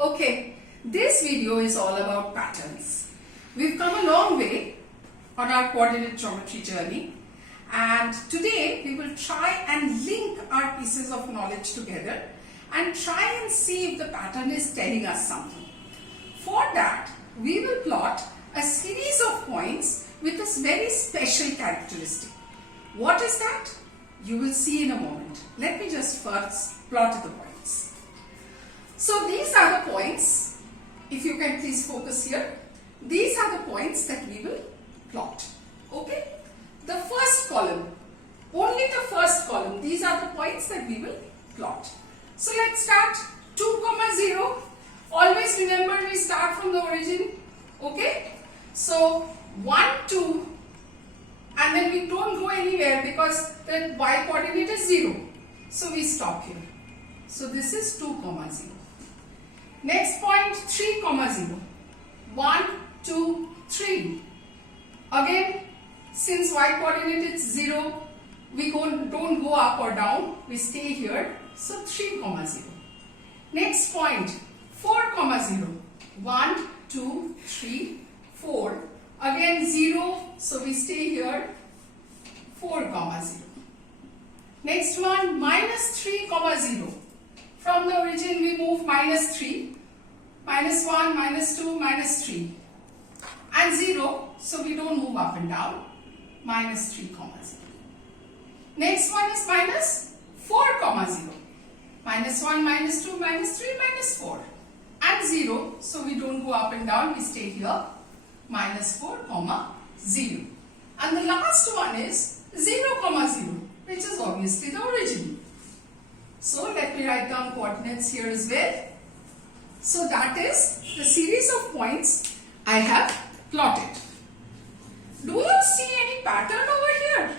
Okay, this video is all about patterns. We've come a long way on our coordinate geometry journey, and today we will try and link our pieces of knowledge together and try and see if the pattern is telling us something. For that, we will plot a series of points with this very special characteristic. What is that? You will see in a moment. Let me just first plot the points. So these are the points. If you can please focus here. These are the points that we will plot. Okay? The first column, only the first column, these are the points that we will plot. So let's start 2, 0. Always remember we start from the origin. Okay? So 1, 2, and then we don't go anywhere because the y coordinate is 0. So we stop here. So this is 2, 0. Next point 3, 0. 1, 2, 3. Again, since y coordinate is 0, we don't go up or down. We stay here. So 3, 0. Next point 4, 0. 1, 2, 3, 4. Again 0. So we stay here. 4, 0. Next one minus 3, 0. From the origin we move minus 3, minus 1, minus 2, minus 3 and 0, so we don't move up and down, minus 3, 0. Next one is minus 4, 0. Minus 1, minus 2, minus 3, minus 4 and 0, so we don't go up and down, we stay here, minus 4, 0. And the last one is 0, 0, which is obviously the origin. So let me write down coordinates here as well. So that is the series of points I have plotted. Do you see any pattern over here?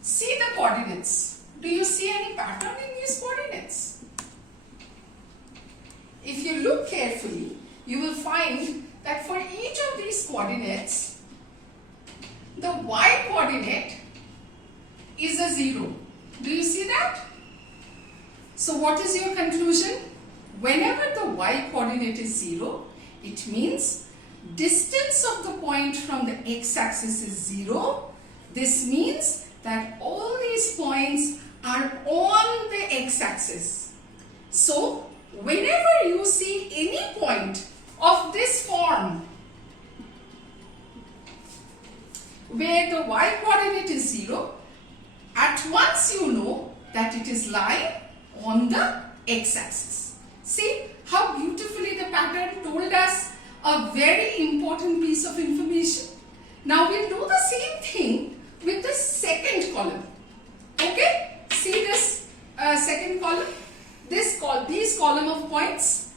See the coordinates. Do you see any pattern in these coordinates? If you look carefully, you will find that for each of these coordinates, the y coordinate is a 0. Do you see that? So what is your conclusion? Whenever the y coordinate is 0, it means distance of the point from the x-axis is 0. This means that all these points are on the x-axis. So whenever you see any point of this form where the y coordinate is 0, at once you know that it is lying on the x-axis. See how beautifully the pattern told us a very important piece of information. Now we'll do the same thing with the second column. Okay? See this second column? These column of points,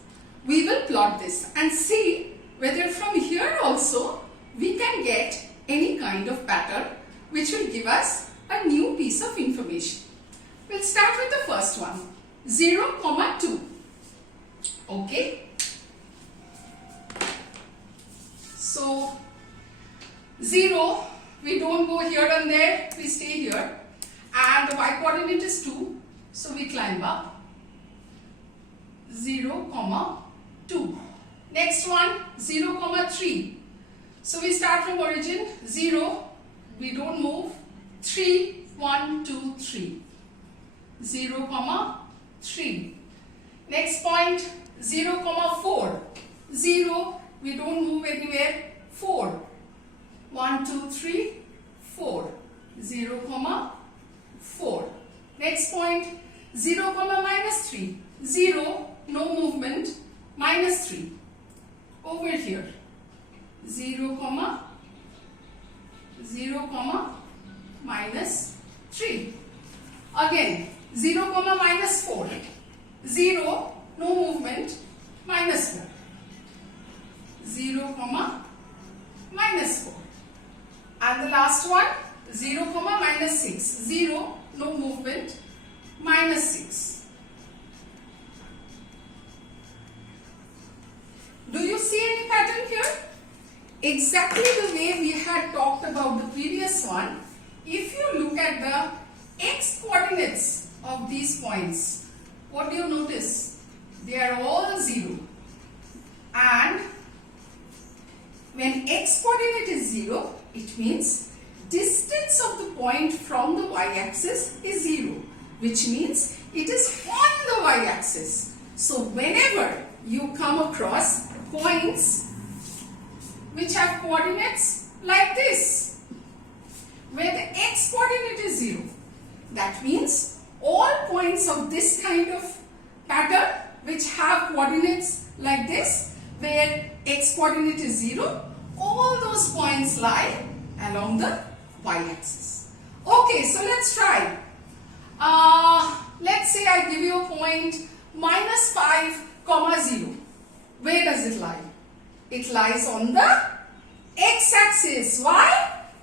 we will plot this and see whether from here also we can get any kind of pattern which will give us a new piece of information. We'll start with the first one, 0, 2. Okay. So 0, we don't go here and there, we stay here, and the y coordinate is 2, so we climb up. 0, 2. Next one, 0, 3. So we start from origin, 0, we don't move, 3, 1, 2, 3. 0, 3. Next point, 0, 4. 0, we don't move anywhere, 4. 1, 2, 3, 4. 0, 4. Next point, 0, minus 3. 0, no movement, minus 3. Over here, 0, minus 3. Again, 0, minus 4. 0, no movement, minus 4. 0, minus 4. And the last one, 0, minus 6. 0, no movement, minus 6. Do you see any pattern here? Exactly the way we had talked about the previous one. If you look at the x coordinates of these points, what do you notice? They are all 0. when x coordinate is 0, it means distance of the point from the y-axis is 0, which means it is on the y-axis. So whenever you come across points which have coordinates like this, where the x coordinate is 0, that means all points of this kind of pattern which have coordinates like this, where x coordinate is 0, all those points lie along the y-axis. Okay, so let's try. Let's say I give you a point -5, 0. Where does it lie? It lies on the x-axis. Why?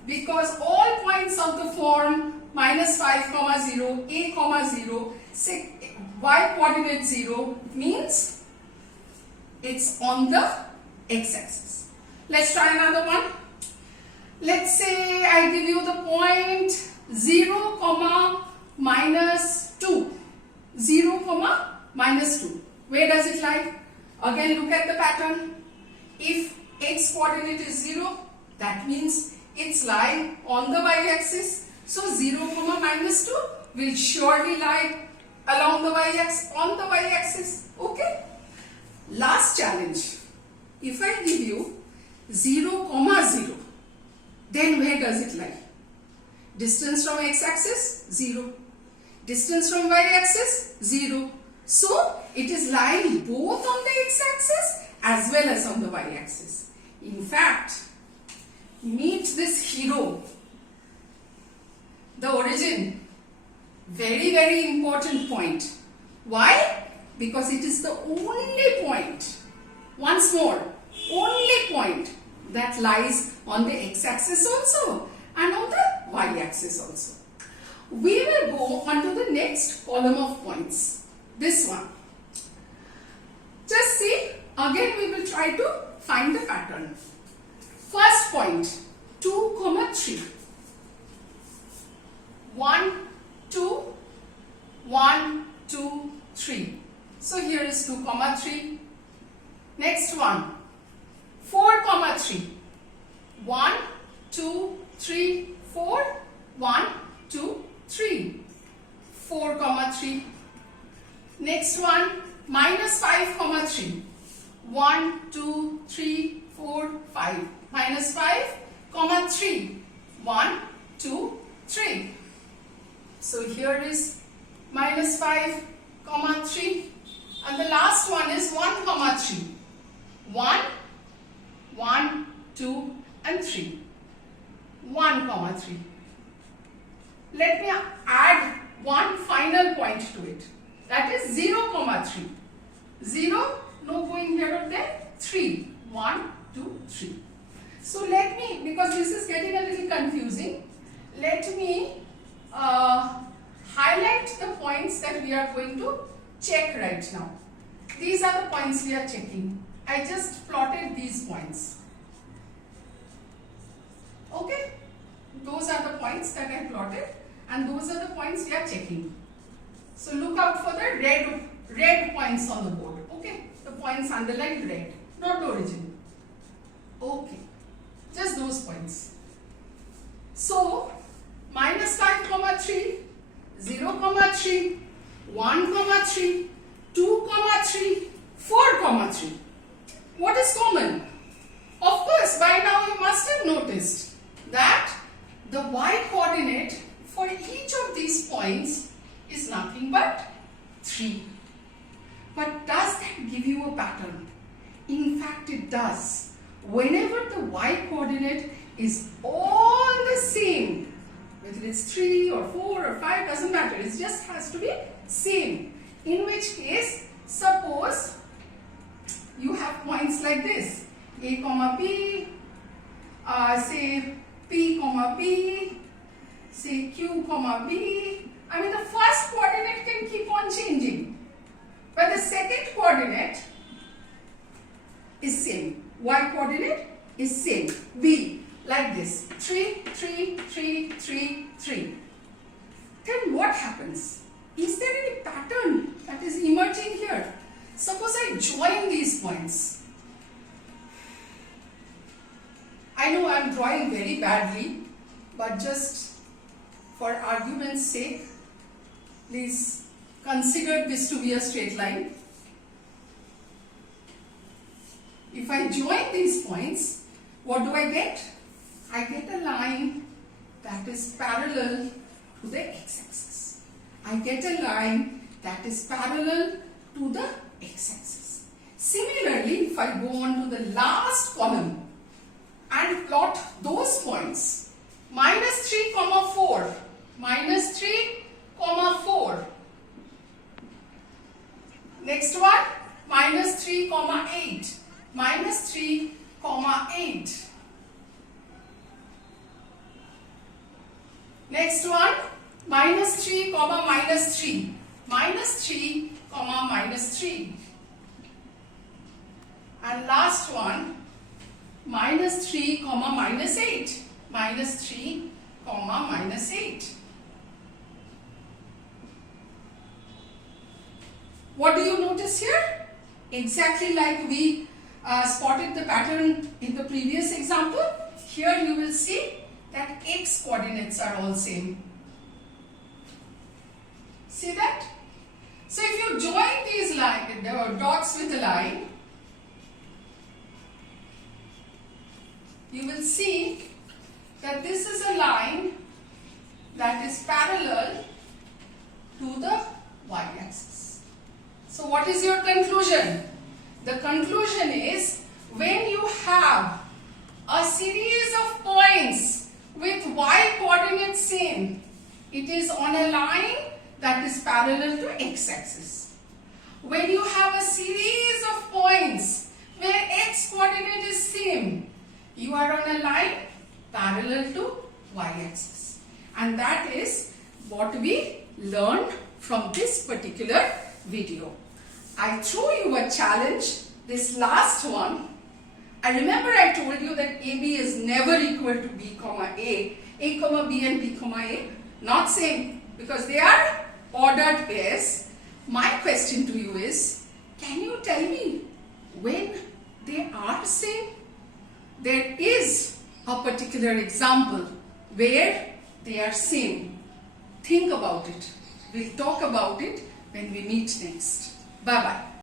Because all points of the form -5, 0, a, 0, y coordinate 0 means it's on the x-axis. Let's try another one. Let's say I give you the point 0, -2. 0, -2. Where does it lie? Again, look at the pattern. If x coordinate is 0, that means it's lying on the y-axis. So 0, -2 will surely lie along the y-axis, on the y-axis. Okay. Last challenge. If I give you 0, 0, then where does it lie? Distance from x-axis, 0. Distance from y-axis, 0. So it is lying both on the x-axis as well as on the y-axis. In fact, meet this hero, the origin. Very, very important point. Why? Because it is the only point, once more, only point that lies on the x-axis also and on the y-axis also. We will go on to the next column of points, this one. Just see, again we will try to find the pattern. First point, 2, 3. 1, 2, 1, 2, 3. So here is 2, 3. Next one, 4, 3. 1, 2, 3, 4. 1, 2, 3. 4, 3. Next one, -5, 3. 1, 2, 3, 4, 5. -5, 3. 1, 2, 3. So here is -5, 3. And the last one is 1, 3. 1, 1, 2 and 3. 1, 3. Let me add one final point to it. That is 0, 3. 0, no going here or there. 3. 1, 2, 3. So let me, because this is getting a little confusing, let me highlight the points that we are going to check right now. These are the points we are checking. I just plotted these points. Okay? Those are the points that I plotted and those are the points we are checking. So look out for the red points on the board. Okay? The points underlined red, not the origin. Okay. Just those points. So, -5, 3, 0, 3, 1, 3, 2, 3, 4, 3. What is common? Of course, by now you must have noticed that the y coordinate for each of these points is nothing but 3. But does that give you a pattern? In fact, it does. Whenever the y coordinate is all the same, whether it's 3 or 4 or 5, doesn't matter, it just has to be same. In which case, suppose you have points like this, a, b, say p, b, say q, b. I mean, the first coordinate can keep on changing, but the second coordinate is same. Y coordinate is same. B, like this, 3, 3, 3, 3, 3. Then what happens? Is there any pattern that is emerging here? Suppose I join these points. I know I'm drawing very badly, but just for argument's sake, please consider this to be a straight line. If I join these points, what do I get? I get a line that is parallel to the x-axis. I get a line that is parallel to the x-axis. Similarly, if I go on to the last column and plot those points, minus 3, 4, minus 3, 4. Next one, minus 3, 8, minus 3, 8. Next one, minus 3, minus 3, minus 3, minus 3. And last one, minus 3, minus 8, minus 3, minus 8. What do you notice here? Exactly like we spotted the pattern in the previous example, here you will see that x coordinates are all same. See that? So if you join these dots with a line, you will see that this is a line that is parallel to the y-axis. So what is your conclusion? The conclusion is, when you have a series of points with y coordinates same, it is on a line that is parallel to x-axis. When you have a series of points where x coordinate is same, you are on a line parallel to y-axis. And that is what we learned from this particular video. I threw you a challenge, this last one. I remember I told you that AB is never equal to B, A, B and B, A, not same, because they are ordered pairs. My question to you is, can you tell me when they are same? There is a particular example where they are same. Think about it. We'll talk about it when we meet next. Bye-bye.